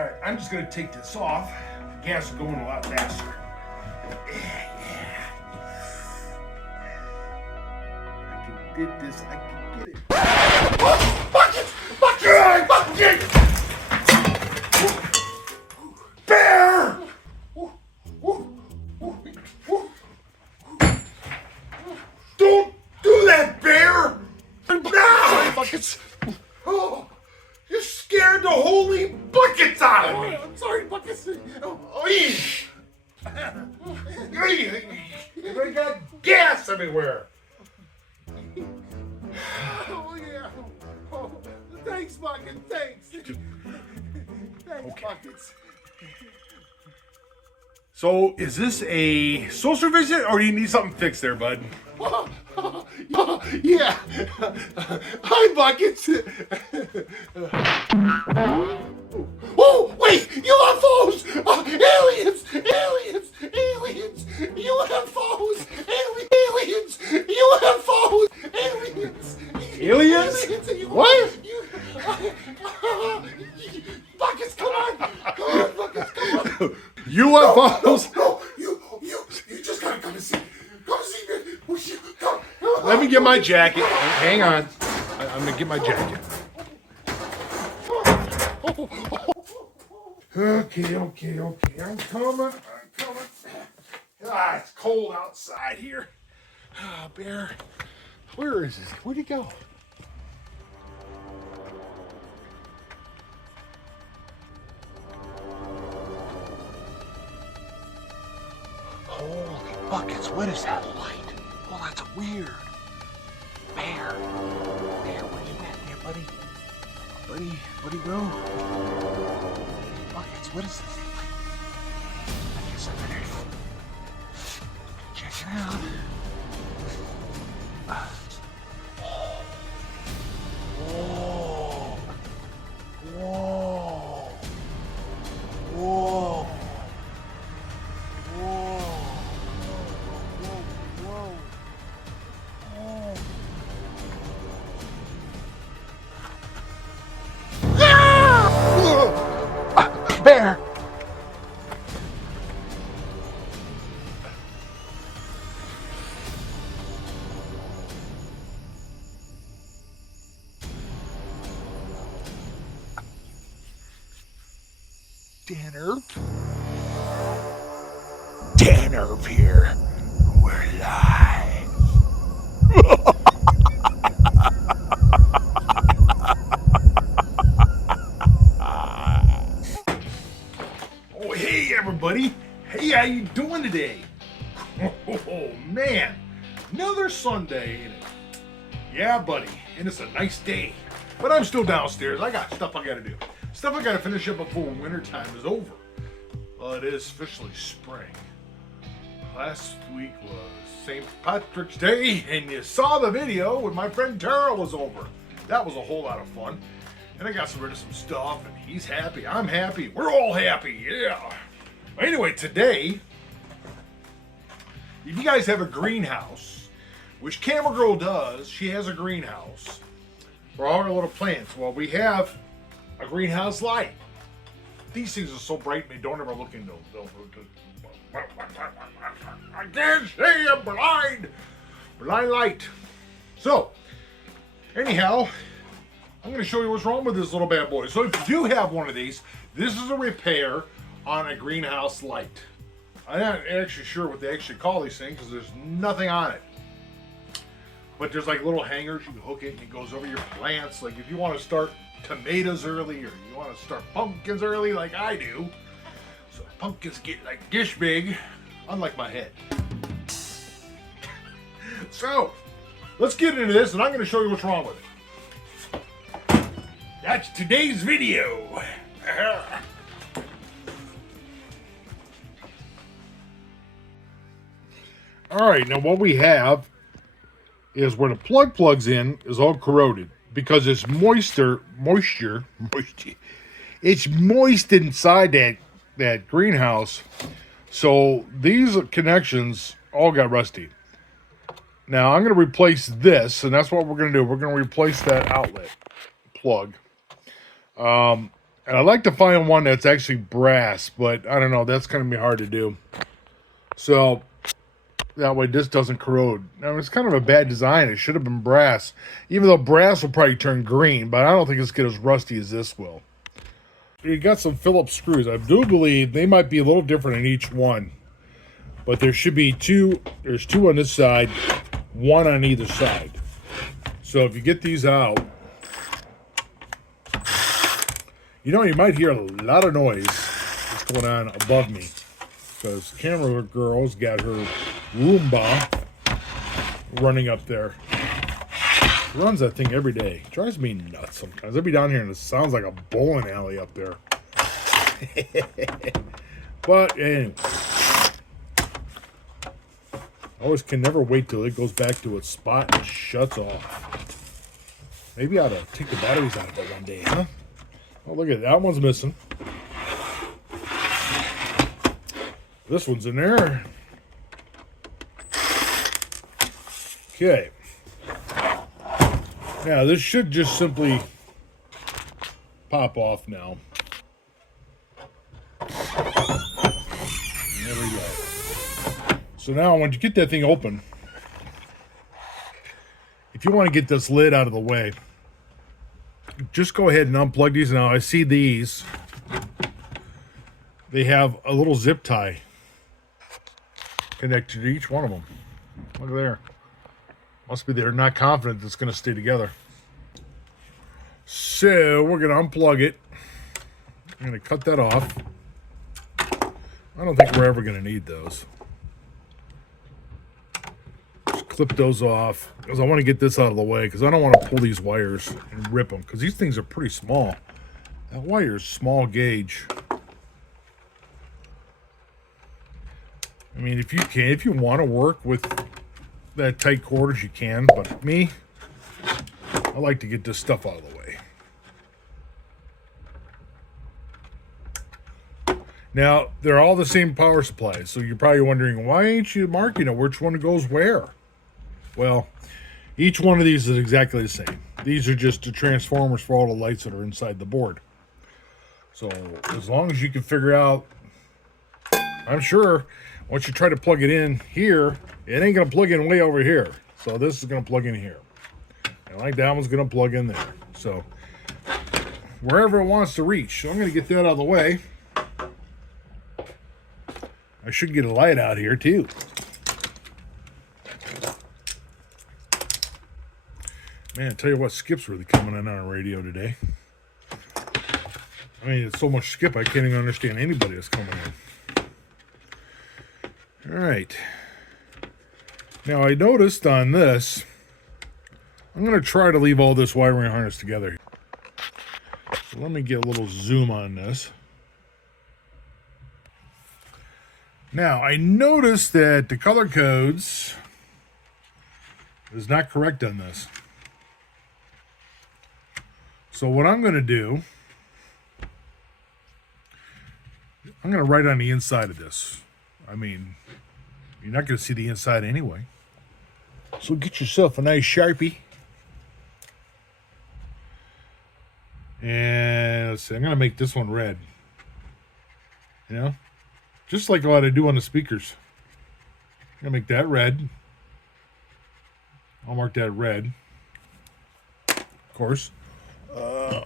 Alright, I'm just gonna take this off. The gas is going a lot faster. Yeah. I can get this, I can get it. Buckets! Bear! Don't do that, Bear! No! Buckets! Oh, you scared the holy buckets out of me! I'm sorry, Buckets. You got gas everywhere! Oh, yeah. Oh, thanks, Buckets. Thanks. Thanks, Buckets. So, is this a social visit or do you need something fixed there, bud? Yeah. Hi, Buckets. Oh, wait! UFOs! Aliens! UFOs! Aliens! UFOs! Aliens? What? Buckets, come on! Buckets, come on! UFOs? No, you just gotta come and see me. Come see me. Come. Let me get my jacket. Hang on. I'm gonna get my jacket. Okay. I'm coming. Ah, it's cold outside here. Ah, Bear. Where is it? Where'd he go? Holy buckets, what is that light? Oh, that's weird. Bear, where you at there, buddy? Buddy, go. Buckets, what is this light? I guess I better check it out. Whoa. Bear! Tanner here. We're live. Oh, hey everybody. Hey, how you doing today? Oh man, another Sunday, ain't it? Yeah, buddy, and it's a nice day. But I'm still downstairs. I got stuff I gotta do. Stuff I gotta finish up before wintertime is over. Well, it is officially spring. Last week was St. Patrick's Day, and you saw the video when my friend Tara was over. That was a whole lot of fun. And I got rid of some stuff, and he's happy, I'm happy, we're all happy, yeah. Anyway, today, if you guys have a greenhouse, which Camera Girl does, she has a greenhouse for all her little plants. Well, we have a greenhouse light. These things are so bright, they don't ever look into them. I can't see, I'm blind. Blind light. So, anyhow, I'm going to show you what's wrong with this little bad boy. So if you do have one of these, this is a repair on a greenhouse light. I'm not actually sure what they actually call these things because there's nothing on it. But there's like little hangers, you can hook it and it goes over your plants. Like if you want to start tomatoes early or you want to start pumpkins early like I do. So pumpkins get like this big, unlike my head. So, let's get into this and I'm going to show you what's wrong with it. That's today's video. Alright, now what we have is where the plug plugs in is all corroded because it's moisture. It's moist inside that greenhouse. So these connections all got rusty. Now I'm going to replace this, and that's what we're going to do. We're going to replace that outlet plug. And I'd like to find one that's actually brass, but I don't know. That's going to be hard to do. So that way this doesn't corrode. Now, it's kind of a bad design. It should have been brass. Even though brass will probably turn green, but I don't think it's get as rusty as this will. You got some Phillips screws. I do believe they might be a little different in each one. But there should be two. There's two on this side, one on either side. So if you get these out, you know, you might hear a lot of noise that's going on above me. Because camera girl's got her Roomba running up there. She runs that thing every day. It drives me nuts sometimes. I'll be down here and it sounds like a bowling alley up there. But anyway. I always can never wait till it goes back to its spot and shuts off. Maybe I ought to take the batteries out of it one day, huh? Oh, look at that. That one's missing. This one's in there. Okay. Now, this should just simply pop off now. There we go. So now, when you get that thing open, if you want to get this lid out of the way, just go ahead and unplug these. Now, I see these. They have a little zip tie connected to each one of them. Look there. Must be they're not confident it's going to stay together. So we're going to unplug it. I'm going to cut that off. I don't think we're ever going to need those. Just clip those off because I want to get this out of the way because I don't want to pull these wires and rip them because these things are pretty small. That wire is small gauge. I mean, if you want to work with that tight quarters, you can. But me, I like to get this stuff out of the way. Now, they're all the same power supplies, so you're probably wondering, why ain't you marking which one goes where? Well, each one of these is exactly the same. These are just the transformers for all the lights that are inside the board. So, as long as you can figure out, I'm sure, once you try to plug it in here, it ain't going to plug in way over here. So, this is going to plug in here. And like that one's going to plug in there. So, wherever it wants to reach. So, I'm going to get that out of the way. I should get a light out here too. Man, I tell you what, Skip's really coming in on our radio today. I mean, it's so much Skip, I can't even understand anybody that's coming in. All right. Now, I noticed on this, I'm going to try to leave all this wiring harness together. So let me get a little zoom on this. Now, I noticed that the color codes is not correct on this. So what I'm going to do, I'm going to write on the inside of this. I mean, you're not going to see the inside anyway. So get yourself a nice Sharpie. And let's see, I'm going to make this one red. You know? Just like what I do on the speakers. I'm going to make that red. I'll mark that red. Of course.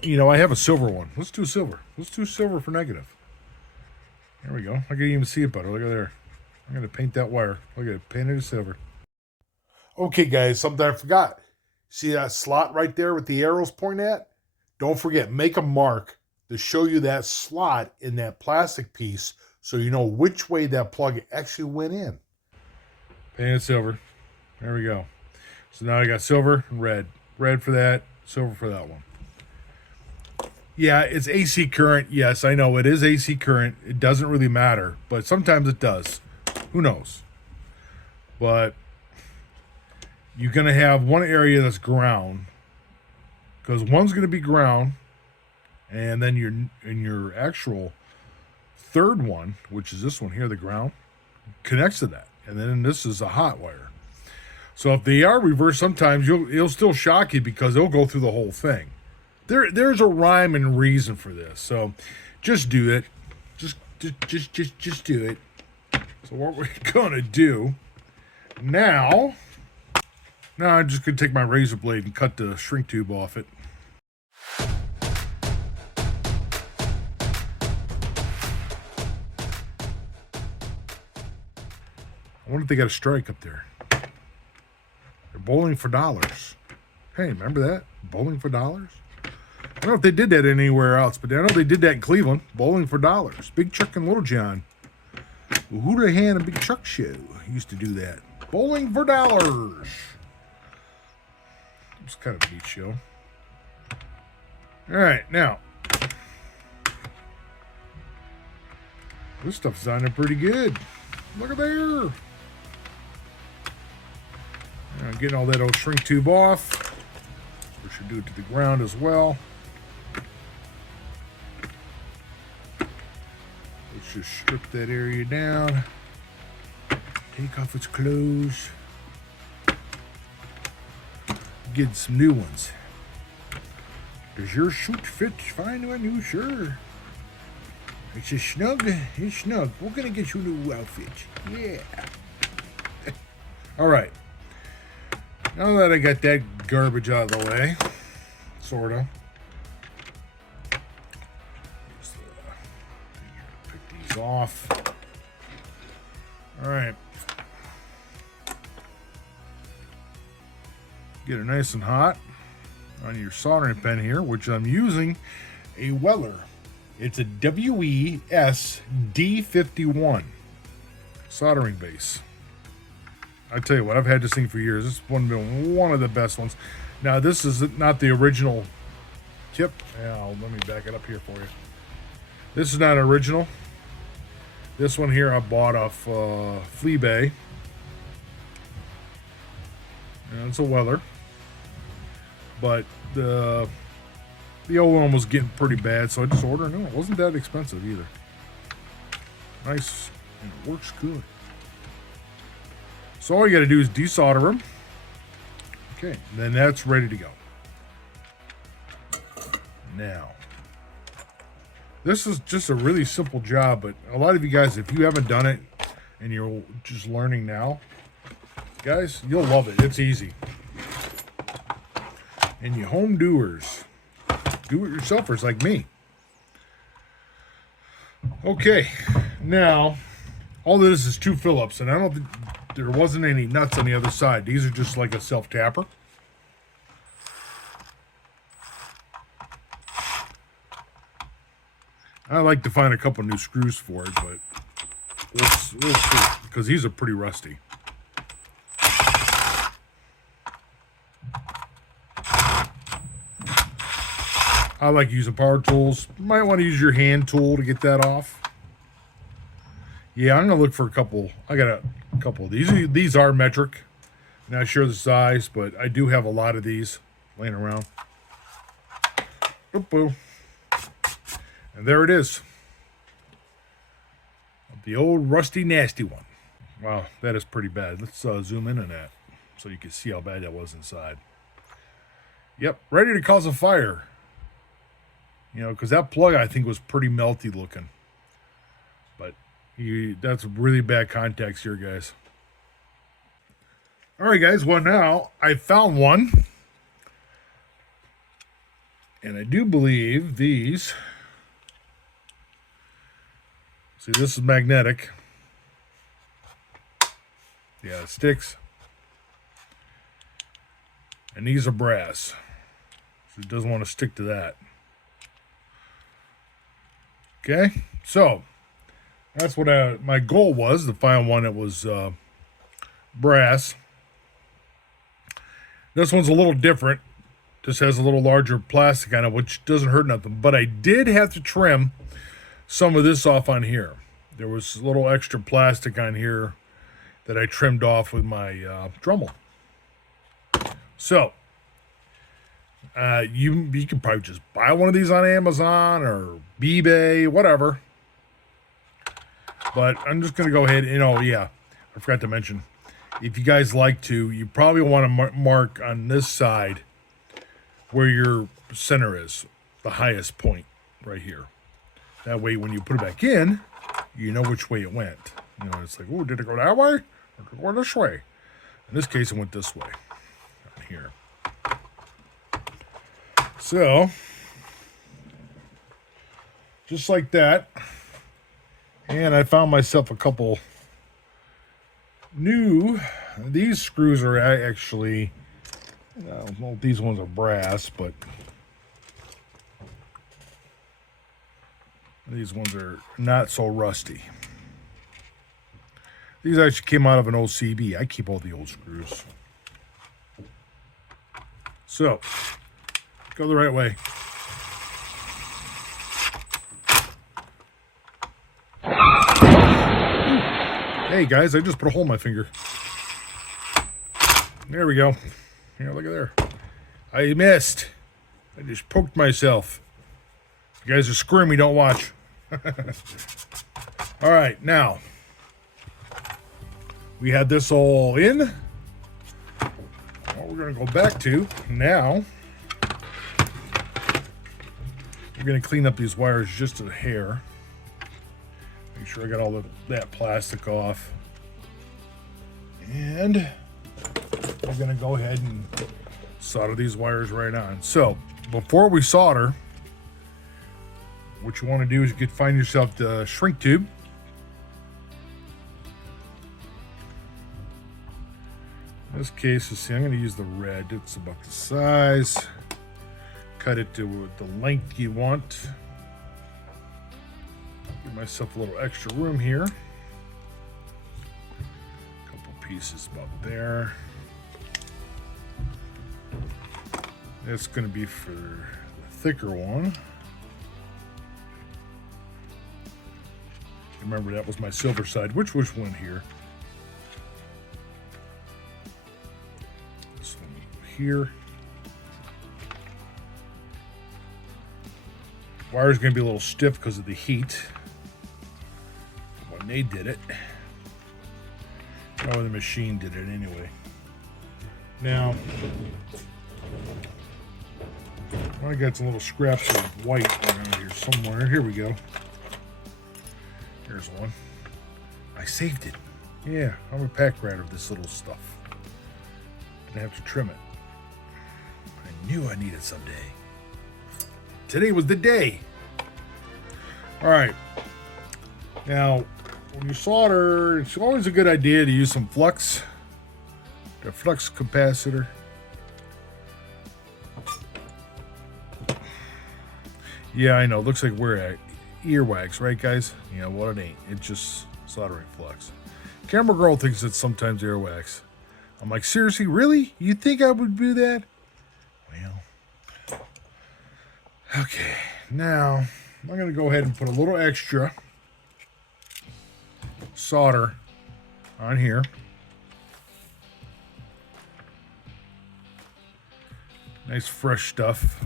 You know, I have a silver one. Let's do silver. Let's do silver for negative. There we go. I can even see it better. Look at there. I'm going to paint that wire. Look at it. Painted it silver. Okay, guys. Something I forgot. See that slot right there with the arrows pointing at? Don't forget. Make a mark to show you that slot in that plastic piece so you know which way that plug actually went in. Painted silver. There we go. So now I got silver and red. Red for that, silver for that one. Yeah, it's AC current. Yes, I know it is AC current. It doesn't really matter, but sometimes it does. Who knows? But you're going to have one area that's ground because one's going to be ground, and then your actual third one, which is this one here, the ground, connects to that. And then this is a hot wire. So if they are reversed, sometimes it'll still shock you because it'll go through the whole thing. there's a rhyme and reason for this. So just do it. Just do it. So what we're gonna do now I'm just gonna take my razor blade and cut the shrink tube off it. I wonder if they got a strike up there. They're bowling for dollars. Hey, remember that? Bowling for dollars? I don't know if they did that anywhere else, but I know they did that in Cleveland. Bowling for dollars. Big Chuck and Little John. Hooter Hand and Big Chuck show used to do that. Bowling for dollars. It was kind of a neat show. All right, now. This stuff's sounding pretty good. Look at there. I'm getting all that old shrink tube off. We should do it to the ground as well. Let's just strip that area down. Take off its clothes. Get some new ones. Does your suit fit fine on you, sir? It's a snug. It's snug. We're gonna get you a new outfit. Yeah. All right. Now that I got that garbage out of the way, sorta. Pick these off. All right. Get it nice and hot on your soldering pen here, which I'm using a Weller. It's a WES D51 soldering base. I tell you what, I've had this thing for years. This has been one of the best ones. Now, this is not the original tip. Yeah, let me back it up here for you. This is not original. This one here I bought off Fleabay. And it's a Weller. But the old one was getting pretty bad, so I just ordered a new one. It wasn't that expensive either. Nice, and it works good. So all you got to do is desolder them. Okay, then that's ready to go. Now, this is just a really simple job, but a lot of you guys, if you haven't done it and you're just learning now, guys, you'll love it. It's easy. And you home doers, do-it-yourselfers like me. Okay, now all this is 2 Phillips, and I don't think there wasn't any nuts on the other side. These are just like a self-tapper. I like to find a couple new screws for it, but we'll see, because these are pretty rusty. I like using power tools. You might want to use your hand tool to get that off. Yeah, I'm going to look for a couple. I got a couple of these. These are metric. Not sure the size, but I do have a lot of these laying around. Boop. And there it is. The old rusty nasty one. Wow, that is pretty bad. Let's zoom in on that so you can see how bad that was inside. Yep, ready to cause a fire. You know, because that plug, I think, was pretty melty looking. But that's really bad contacts here, guys. All right, guys. Well, now I found one. And I do believe these... See, this is magnetic. Yeah, it sticks. And these are brass. So it doesn't want to stick to that. Okay, so that's what my goal was, to find one that was brass. This one's a little different. Just has a little larger plastic on it, which doesn't hurt nothing. But I did have to trim some of this off on here. There was a little extra plastic on here that I trimmed off with my Dremel. So, you can probably just buy one of these on Amazon or eBay, whatever. But I'm just going to go ahead and, I forgot to mention, if you guys like to, you probably want to mark on this side where your center is, the highest point right here. That way, when you put it back in, you know which way it went. You know, it's like, oh, did it go that way? Or did it go this way? In this case, it went this way. Right here. So, just like that. And I found myself a couple new. These screws are actually, well, these ones are brass, but these ones are not so rusty. These actually came out of an old CB. I keep all the old screws. So, go the right way. Hey guys, I just put a hole in my finger. There we go. Here, look at there. I missed. I just poked myself. If you guys are squirmy, don't watch. All right, now we had this all in. What we're going to go back to now, we're going to clean up these wires just a hair. Make sure I got all that plastic off. And we're going to go ahead and solder these wires right on. So before we solder, what you want to do is find yourself the shrink tube. In this case, you see, I'm going to use the red. It's about the size. Cut it to the length you want. Give myself a little extra room here. A couple pieces about there. That's going to be for the thicker one. Remember, that was my silver side. Which one here? This one here. Wire's going to be a little stiff because of the heat. When they did it. Oh, the machine did it anyway. Now, I got some little scraps of white around here somewhere. Here we go. Here's one. I saved it. Yeah, I'm a pack rat of this little stuff. I have to trim it. I knew I needed someday. Today was the day. All right. Now, when you solder, it's always a good idea to use some flux. The flux capacitor. Yeah, I know. Looks like we're at earwax, right, guys? You know what? It ain't. It's just soldering flux. Camera girl thinks it's sometimes earwax. I'm like, seriously, really? You think I would do that? Well, okay. Now, I'm going to go ahead and put a little extra solder on here. Nice fresh stuff.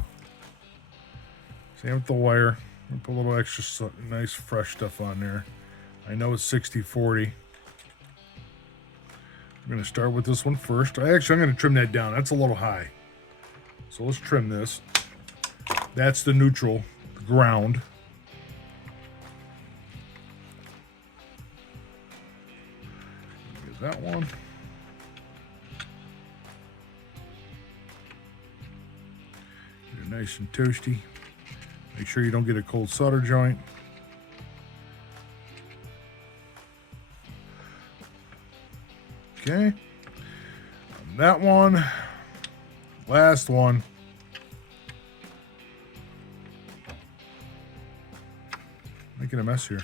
Same with the wire. Put a little extra nice fresh stuff on there. I know it's 60-40. I'm going to start with this one first. I'm going to trim that down. That's a little high. So let's trim this. That's the neutral, the ground. Here's that one. Get it nice and toasty. Make sure you don't get a cold solder joint. Okay. On that one. Last one. Making a mess here.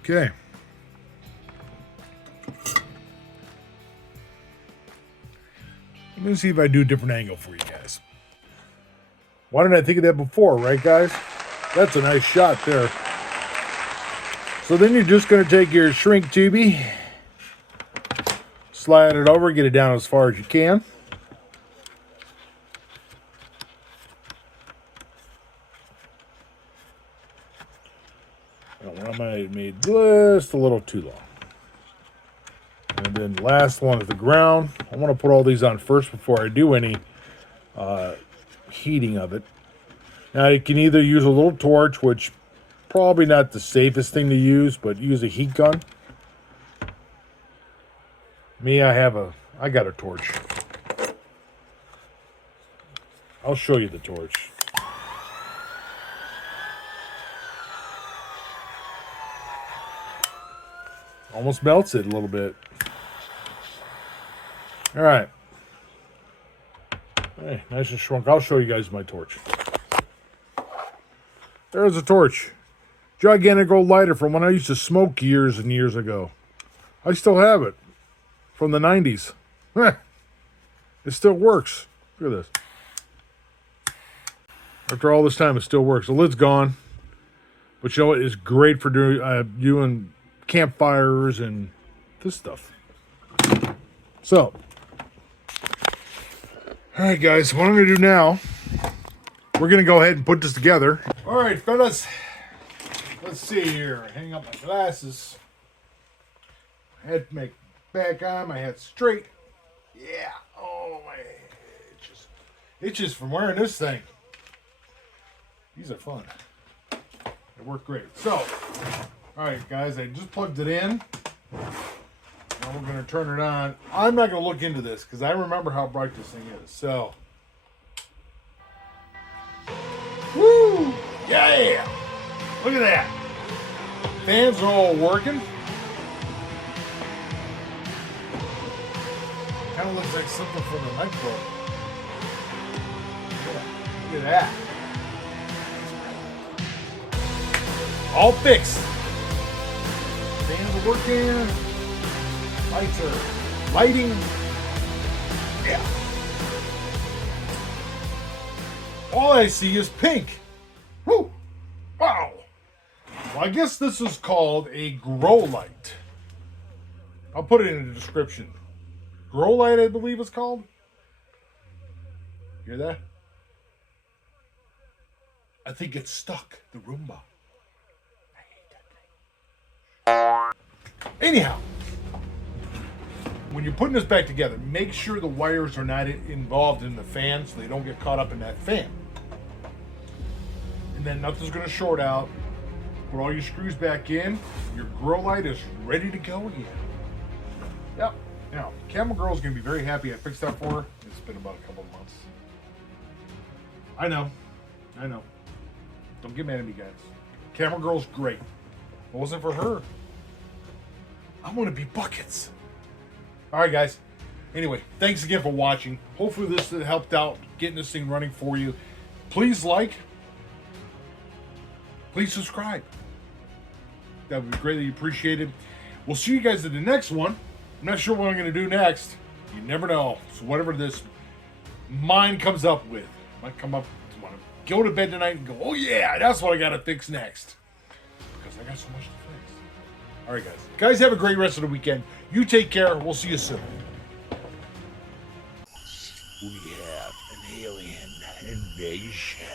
Okay. Let me see if I do a different angle for you guys. Why didn't I think of that before, right, guys? That's a nice shot there. So then you're just going to take your shrink tubey, slide it over, get it down as far as you can. I might have made just a little too long. And then the last one is the ground. I want to put all these on first before I do any heating of it. Now you can either use a little torch, which probably not the safest thing to use, but use a heat gun. Me, I got a torch. I'll show you the torch. Almost melts it a little bit. All right. Hey, nice and shrunk. I'll show you guys my torch. There's a torch. Gigantic old lighter from when I used to smoke years and years ago. I still have it. From the 90s. It still works. Look at this. After all this time, it still works. The lid's gone. But you know what? It's great for doing campfires and this stuff. So, all right, guys, what I'm going to do now, we're going to go ahead and put this together. All right, fellas, let's see here. Hang up my glasses. I had to make back on my head straight. Yeah. Oh, my head itches from wearing this thing. These are fun. They work great. So, all right, guys, I just plugged it in. Now we're going to turn it on. I'm not going to look into this because I remember how bright this thing is. So, woo! Yeah! Look at that. Fans are all working. Kind of looks like something from the microphone. Look at that. All fixed. Fans are working. Lights are lighting. Yeah. All I see is pink. Woo! Wow. Well, I guess this is called a grow light. I'll put it in the description. Grow light, I believe it's called. Hear that? I think it's stuck. The Roomba. I hate that thing. Anyhow, when you're putting this back together, make sure the wires are not involved in the fan so they don't get caught up in that fan. And then nothing's going to short out. Put all your screws back in. Your grow light is ready to go again. Yep. Now, Camel Girl's going to be very happy I fixed that for her. It's been about a couple of months. I know. Don't get mad at me, guys. Camel Girl's great. If it wasn't for her, I want to be buckets. All right, guys. Anyway, thanks again for watching. Hopefully this helped out getting this thing running for you. Please like. Please subscribe. That would be greatly appreciated. We'll see you guys in the next one. I'm not sure what I'm going to do next. You never know. So whatever this mind comes up with. Might come up to want to go to bed tonight and go, oh yeah, that's what I got to fix next. Because I got so much to fix. All right, guys. Guys, have a great rest of the weekend. You take care. We'll see you soon. We have an alien invasion.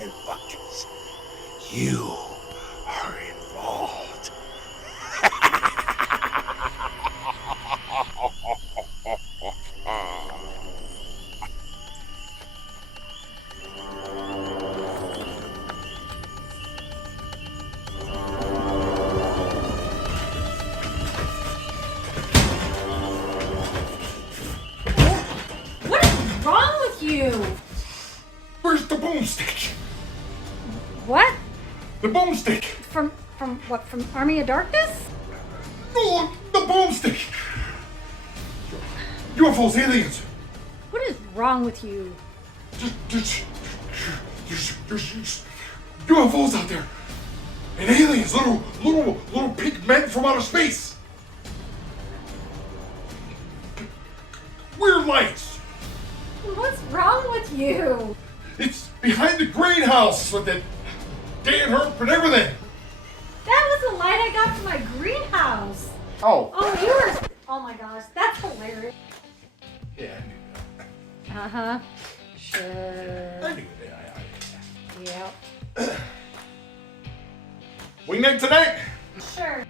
And Buckets, you are involved. What is wrong with you? Where's the boomstick? What? The boomstick! From what? From Army of Darkness? Oh, look, the boomstick! UFOs, aliens! What is wrong with you? There's UFOs out there! And aliens, little pink men from outer space! Weird lights! What's wrong with you? It's behind the greenhouse with the Dan Herb and everything! That was the light I got from my greenhouse. Oh. Oh, you were. Oh my gosh, that's hilarious. Yeah, I knew Uh-huh. that. Sure. I knew that. Yep. Wingnight tonight? Sure.